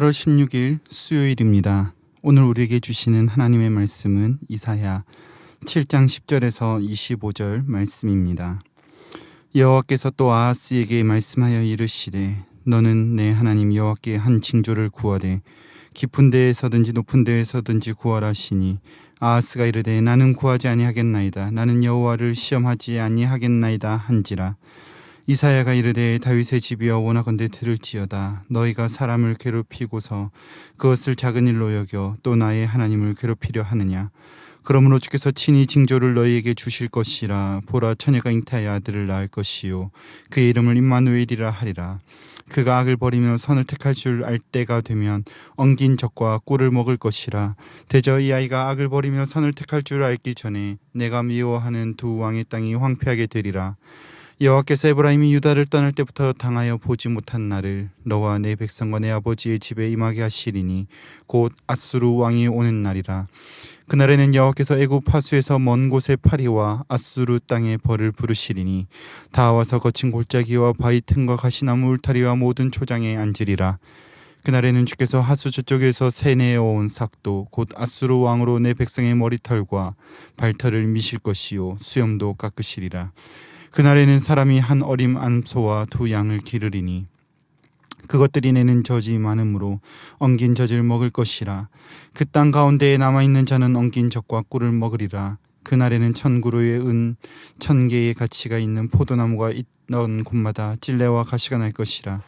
8월 16일 수요일입니다. 오늘 우리에게 주시는 하나님의 말씀은 이사야 7장 10절에서 25절 말씀입니다. 여호와께서 또 아하스에게 말씀하여 이르시되 너는 내 하나님 여호와께 한 징조를 구하되 깊은 데에서든지 높은 데에서든지 구하라 하시니 아하스가 이르되 나는 구하지 아니하겠나이다. 나는 여호와를 시험하지 아니하겠나이다 한지라. 이사야가 이르되 다윗의 집이여 원하건대 들을지어다. 너희가 사람을 괴롭히고서 그것을 작은 일로 여겨 또 나의 하나님을 괴롭히려 하느냐. 그러므로 주께서 친히 징조를 너희에게 주실 것이라. 보라, 처녀가 잉태하여 아들을 낳을 것이요 그의 이름을 임마누엘이라 하리라. 그가 악을 버리며 선을 택할 줄 알 때가 되면 엉긴 젖과 꿀을 먹을 것이라. 대저 이 아이가 악을 버리며 선을 택할 줄 알기 전에 내가 미워하는 두 왕의 땅이 황폐하게 되리라. 여호와께서 에브라임이 유다를 떠날 때부터 당하여 보지 못한 날을 너와 내 백성과 내 아버지의 집에 임하게 하시리니 곧 아수르 왕이 오는 날이라. 그날에는 여호와께서 애굽 하수에서 먼 곳에 파리와 아수르 땅에 벌을 부르시리니 다 와서 거친 골짜기와 바위 틈과 가시나무 울타리와 모든 초장에 앉으리라. 그날에는 주께서 하수 저쪽에서 세내어온 삭도 곧 아수르 왕으로 내 백성의 머리털과 발털을 미실 것이요 수염도 깎으시리라. 그날에는 사람이 한 어림 암소와 두 양을 기르리니 그것들이 내는 젖이 많으므로 엉긴 젖을 먹을 것이라. 그 땅 가운데에 남아있는 자는 엉긴 젖과 꿀을 먹으리라. 그날에는 1000그루의 은 1000개의 가치가 있는 포도나무가 있던 곳마다 찔레와 가시가 날 것이라.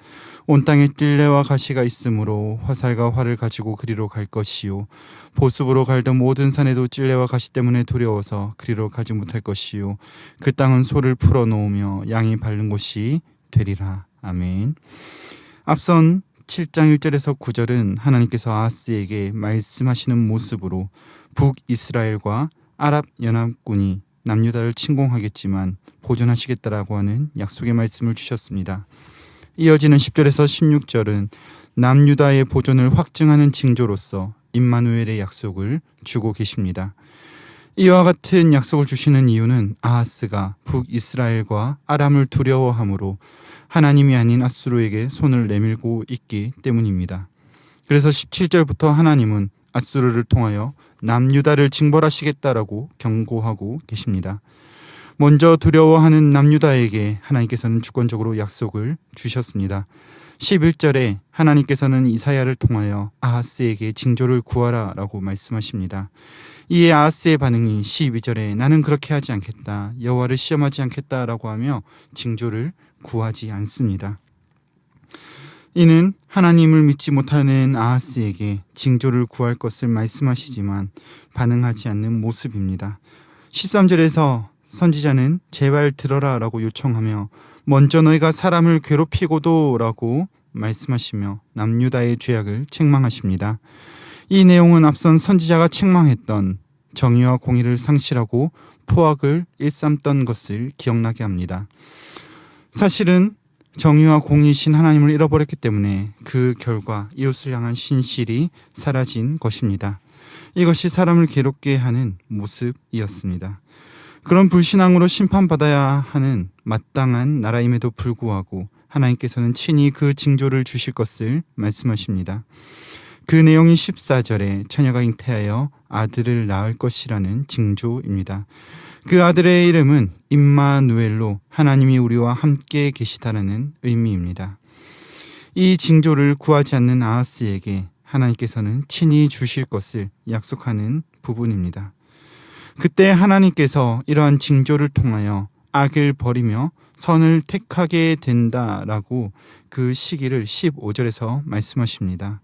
온 땅에 찔레와 가시가 있으므로 화살과 활을 가지고 그리로 갈 것이요 보습으로 갈던 모든 산에도 찔레와 가시 때문에 두려워서 그리로 가지 못할 것이요 그 땅은 소를 풀어 놓으며 양이 밟는 곳이 되리라. 아멘. 앞선 7장 1절에서 9절은 하나님께서 아하스에게 말씀하시는 모습으로 북이스라엘과 아랍 연합군이 남유다를 침공하겠지만 보존하시겠다라고 하는 약속의 말씀을 주셨습니다. 이어지는 10절에서 16절은 남유다의 보존을 확증하는 징조로서 임마누엘의 약속을 주고 계십니다. 이와 같은 약속을 주시는 이유는 아하스가 북이스라엘과 아람을 두려워함으로 하나님이 아닌 아수르에게 손을 내밀고 있기 때문입니다. 그래서 17절부터 하나님은 아수르를 통하여 남유다를 징벌하시겠다라고 경고하고 계십니다. 먼저 두려워하는 남유다에게 하나님께서는 주권적으로 약속을 주셨습니다. 11절에 하나님께서는 이사야를 통하여 아하스에게 징조를 구하라 라고 말씀하십니다. 이에 아하스의 반응이 12절에 나는 그렇게 하지 않겠다, 여호와를 시험하지 않겠다 라고 하며 징조를 구하지 않습니다. 이는 하나님을 믿지 못하는 아하스에게 징조를 구할 것을 말씀하시지만 반응하지 않는 모습입니다. 13절에서 선지자는 제발 들어라 라고 요청하며 먼저 너희가 사람을 괴롭히고도 라고 말씀하시며 남유다의 죄악을 책망하십니다. 이 내용은 앞선 선지자가 책망했던 정의와 공의를 상실하고 포악을 일삼던 것을 기억나게 합니다. 사실은 정의와 공의이신 하나님을 잃어버렸기 때문에 그 결과 이웃을 향한 신실이 사라진 것입니다. 이것이 사람을 괴롭게 하는 모습이었습니다. 그런 불신앙으로 심판받아야 하는 마땅한 나라임에도 불구하고 하나님께서는 친히 그 징조를 주실 것을 말씀하십니다. 그 내용이 14절에 처녀가 잉태하여 아들을 낳을 것이라는 징조입니다. 그 아들의 이름은 임마누엘로 하나님이 우리와 함께 계시다라는 의미입니다. 이 징조를 구하지 않는 아하스에게 하나님께서는 친히 주실 것을 약속하는 부분입니다. 그때 하나님께서 이러한 징조를 통하여 악을 버리며 선을 택하게 된다라고 그 시기를 15절에서 말씀하십니다.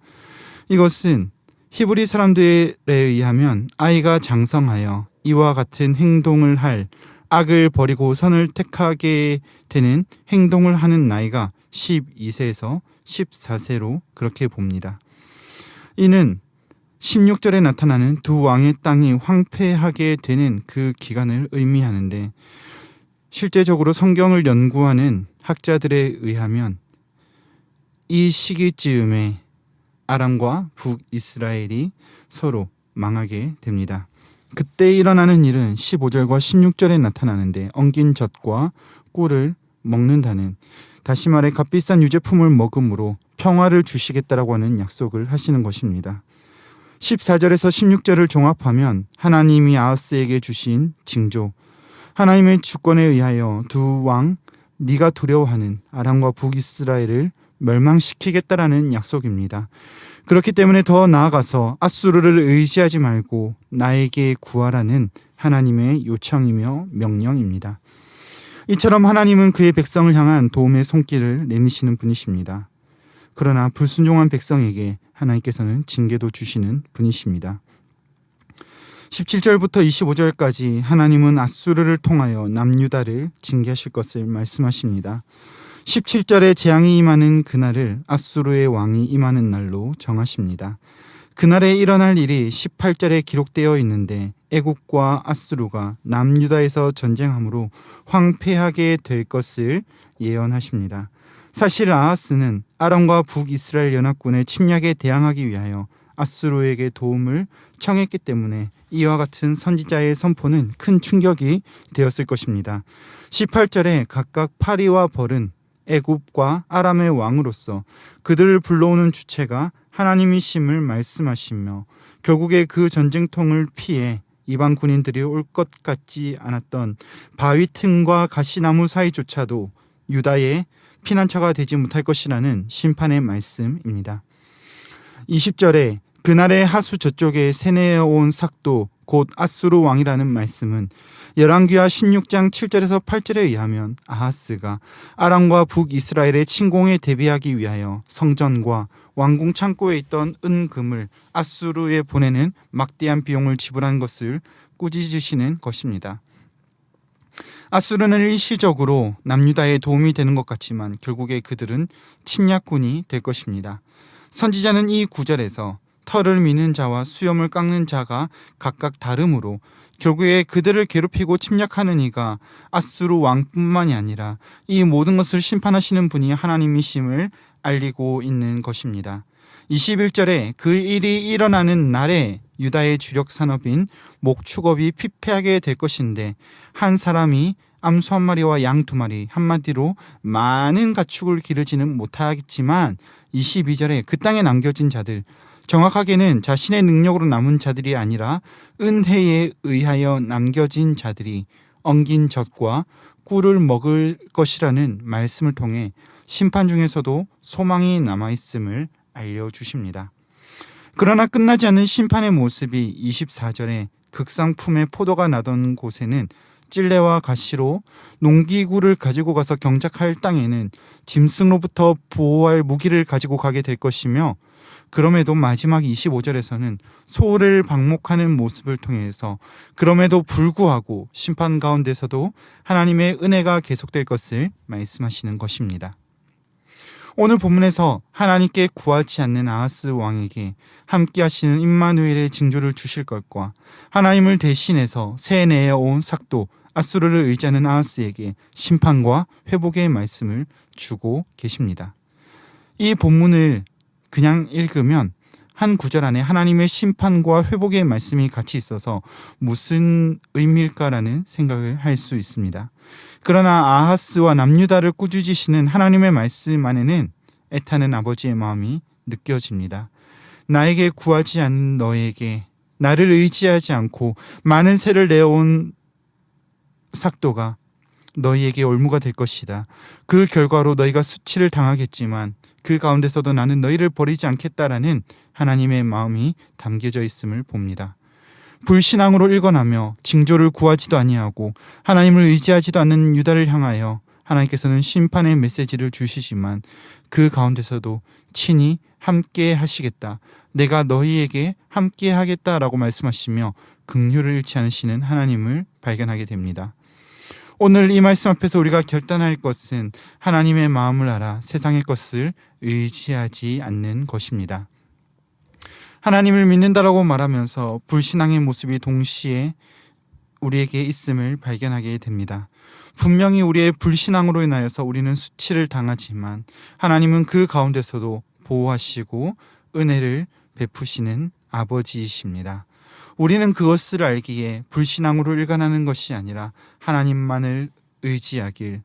이것은 히브리 사람들에 의하면 아이가 장성하여 이와 같은 행동을 할 악을 버리고 선을 택하게 되는 행동을 하는 나이가 12세에서 14세로 그렇게 봅니다. 이는 16절에 나타나는 두 왕의 땅이 황폐하게 되는 그 기간을 의미하는데 실제적으로 성경을 연구하는 학자들에 의하면 이 시기쯤에 아람과 북이스라엘이 서로 망하게 됩니다. 그때 일어나는 일은 15절과 16절에 나타나는데 엉긴 젖과 꿀을 먹는다는, 다시 말해 값비싼 유제품을 먹음으로 평화를 주시겠다라고 하는 약속을 하시는 것입니다. 14절에서 16절을 종합하면 하나님이 아하스에게 주신 징조, 하나님의 주권에 의하여 두 왕 네가 두려워하는 아람과 북이스라엘을 멸망시키겠다라는 약속입니다. 그렇기 때문에 더 나아가서 아수르를 의지하지 말고 나에게 구하라는 하나님의 요청이며 명령입니다. 이처럼 하나님은 그의 백성을 향한 도움의 손길을 내미시는 분이십니다. 그러나 불순종한 백성에게 하나님께서는 징계도 주시는 분이십니다. 17절부터 25절까지 하나님은 아수르를 통하여 남유다를 징계하실 것을 말씀하십니다. 17절에 재앙이 임하는 그날을 아수르의 왕이 임하는 날로 정하십니다. 그날에 일어날 일이 18절에 기록되어 있는데 애국과 아수르가 남유다에서 전쟁함으로 황폐하게 될 것을 예언하십니다. 사실 아하스는 아람과 북이스라엘 연합군의 침략에 대항하기 위하여 아수르에게 도움을 청했기 때문에 이와 같은 선지자의 선포는 큰 충격이 되었을 것입니다. 18절에 각각 파리와 벌은 애굽과 아람의 왕으로서 그들을 불러오는 주체가 하나님이심을 말씀하시며 결국에 그 전쟁통을 피해 이방 군인들이 올 것 같지 않았던 바위 틈과 가시나무 사이조차도 유다의 피난처가 되지 못할 것이라는 심판의 말씀입니다. 20절에 그날의 하수 저쪽에 세네에 온 삭도 곧 아수르 왕이라는 말씀은 열왕기하 16장 7절에서 8절에 의하면 아하스가 아람과 북이스라엘의 침공에 대비하기 위하여 성전과 왕궁 창고에 있던 은금을 아수르에 보내는 막대한 비용을 지불한 것을 꾸짖으시는 것입니다. 아수르는 일시적으로 남유다에 도움이 되는 것 같지만 결국에 그들은 침략군이 될 것입니다. 선지자는 이 구절에서 털을 미는 자와 수염을 깎는 자가 각각 다르므로 결국에 그들을 괴롭히고 침략하는 이가 아수르 왕뿐만이 아니라 이 모든 것을 심판하시는 분이 하나님이심을 알리고 있는 것입니다. 21절에 그 일이 일어나는 날에 유다의 주력 산업인 목축업이 피폐하게 될 것인데 한 사람이 암소 한 마리와 양 두 마리, 한마디로 많은 가축을 기르지는 못하겠지만 22절에 그 땅에 남겨진 자들, 정확하게는 자신의 능력으로 남은 자들이 아니라 은혜에 의하여 남겨진 자들이 엉긴 젖과 꿀을 먹을 것이라는 말씀을 통해 심판 중에서도 소망이 남아있음을 알려주십니다. 그러나 끝나지 않는 심판의 모습이 24절에 극상품의 포도가 나던 곳에는 찔레와 가시로 농기구를 가지고 가서 경작할 땅에는 짐승로부터 보호할 무기를 가지고 가게 될 것이며 그럼에도 마지막 25절에서는 소를 방목하는 모습을 통해서 그럼에도 불구하고 심판 가운데서도 하나님의 은혜가 계속될 것을 말씀하시는 것입니다. 오늘 본문에서 하나님께 구하지 않는 아하스 왕에게 함께 하시는 임마누엘의 징조를 주실 것과 하나님을 대신해서 세네에 온 삭도 아수르를 의지하는 아하스에게 심판과 회복의 말씀을 주고 계십니다. 이 본문을 그냥 읽으면 한 구절 안에 하나님의 심판과 회복의 말씀이 같이 있어서 무슨 의미일까라는 생각을 할 수 있습니다. 그러나 아하스와 남유다를 꾸짖으시는 하나님의 말씀 안에는 애타는 아버지의 마음이 느껴집니다. 나에게 구하지 않는 너에게 나를 의지하지 않고 많은 세를 내어온 삭도가 너희에게 올무가 될 것이다. 그 결과로 너희가 수치를 당하겠지만 그 가운데서도 나는 너희를 버리지 않겠다라는 하나님의 마음이 담겨져 있음을 봅니다. 불신앙으로 일관하며 징조를 구하지도 아니하고 하나님을 의지하지도 않는 유다를 향하여 하나님께서는 심판의 메시지를 주시지만 그 가운데서도 친히 함께 하시겠다. 내가 너희에게 함께 하겠다라고 말씀하시며 긍휼을 잃지 않으시는 하나님을 발견하게 됩니다. 오늘 이 말씀 앞에서 우리가 결단할 것은 하나님의 마음을 알아 세상의 것을 의지하지 않는 것입니다. 하나님을 믿는다라고 말하면서 불신앙의 모습이 동시에 우리에게 있음을 발견하게 됩니다. 분명히 우리의 불신앙으로 인하여서 우리는 수치를 당하지만 하나님은 그 가운데서도 보호하시고 은혜를 베푸시는 아버지이십니다. 우리는 그것을 알기에 불신앙으로 일관하는 것이 아니라 하나님만을 의지하길,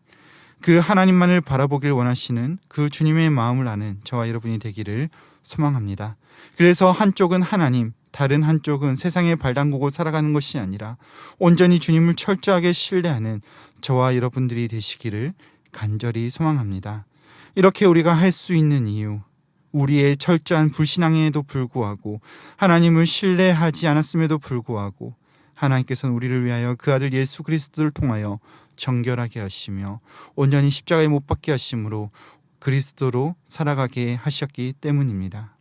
그 하나님만을 바라보길 원하시는 그 주님의 마음을 아는 저와 여러분이 되기를 소망합니다. 그래서 한쪽은 하나님, 다른 한쪽은 세상에 발 담그고 살아가는 것이 아니라 온전히 주님을 철저하게 신뢰하는 저와 여러분들이 되시기를 간절히 소망합니다. 이렇게 우리가 할 수 있는 이유, 우리의 철저한 불신앙에도 불구하고 하나님을 신뢰하지 않았음에도 불구하고 하나님께서는 우리를 위하여 그 아들 예수 그리스도를 통하여 정결하게 하시며 온전히 십자가에 못 박게 하심으로 그리스도로 살아가게 하셨기 때문입니다.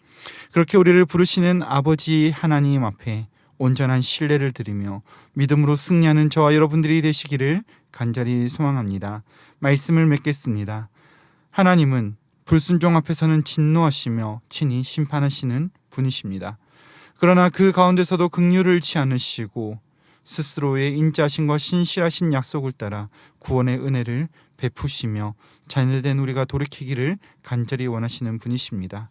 그렇게 우리를 부르시는 아버지 하나님 앞에 온전한 신뢰를 드리며 믿음으로 승리하는 저와 여러분들이 되시기를 간절히 소망합니다. 말씀을 맺겠습니다. 하나님은 불순종 앞에서는 진노하시며 친히 심판하시는 분이십니다. 그러나 그 가운데서도 긍휼을 잃지 않으시고 스스로의 인자하심과 신실하신 약속을 따라 구원의 은혜를 베푸시며 자녀된 우리가 돌이키기를 간절히 원하시는 분이십니다.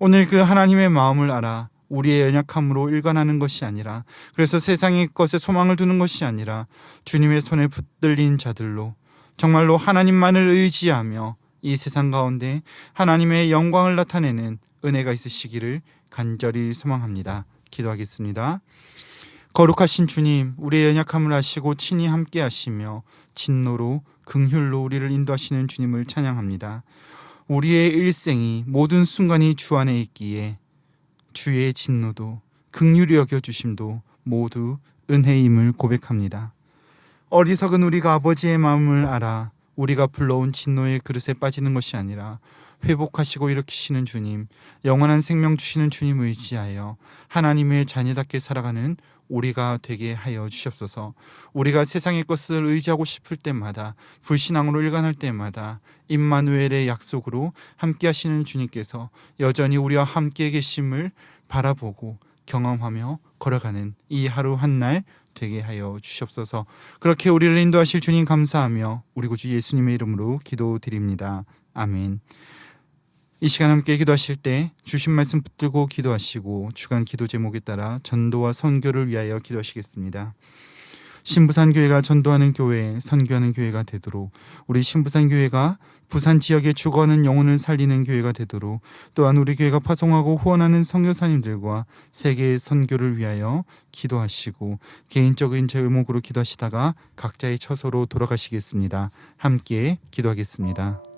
오늘 그 하나님의 마음을 알아 우리의 연약함으로 일관하는 것이 아니라, 그래서 세상의 것에 소망을 두는 것이 아니라 주님의 손에 붙들린 자들로 정말로 하나님만을 의지하며 이 세상 가운데 하나님의 영광을 나타내는 은혜가 있으시기를 간절히 소망합니다. 기도하겠습니다. 거룩하신 주님, 우리의 연약함을 아시고 친히 함께 하시며 진노로 긍휼로 우리를 인도하시는 주님을 찬양합니다. 우리의 일생이 모든 순간이 주 안에 있기에 주의 진노도 긍휼히 여겨주심도 모두 은혜임을 고백합니다. 어리석은 우리가 아버지의 마음을 알아 우리가 불러온 진노의 그릇에 빠지는 것이 아니라 회복하시고 일으키시는 주님, 영원한 생명 주시는 주님 의지하여 하나님의 자녀답게 살아가는 우리가 되게 하여 주시옵소서. 우리가 세상의 것을 의지하고 싶을 때마다, 불신앙으로 일관할 때마다 임마누엘의 약속으로 함께 하시는 주님께서 여전히 우리와 함께 계심을 바라보고 경험하며 걸어가는 이 하루 한날 되게 하여 주시옵소서. 그렇게 우리를 인도하실 주님 감사하며 우리 구주 예수님의 이름으로 기도드립니다. 아멘. 이 시간 함께 기도하실 때 주신 말씀 붙들고 기도하시고 주간 기도 제목에 따라 전도와 선교를 위하여 기도하시겠습니다. 신부산교회가 전도하는 교회, 선교하는 교회가 되도록, 우리 신부산교회가 부산 지역에 죽어가는 영혼을 살리는 교회가 되도록, 또한 우리 교회가 파송하고 후원하는 선교사님들과 세계의 선교를 위하여 기도하시고 개인적인 제목으로 기도하시다가 각자의 처소로 돌아가시겠습니다. 함께 기도하겠습니다.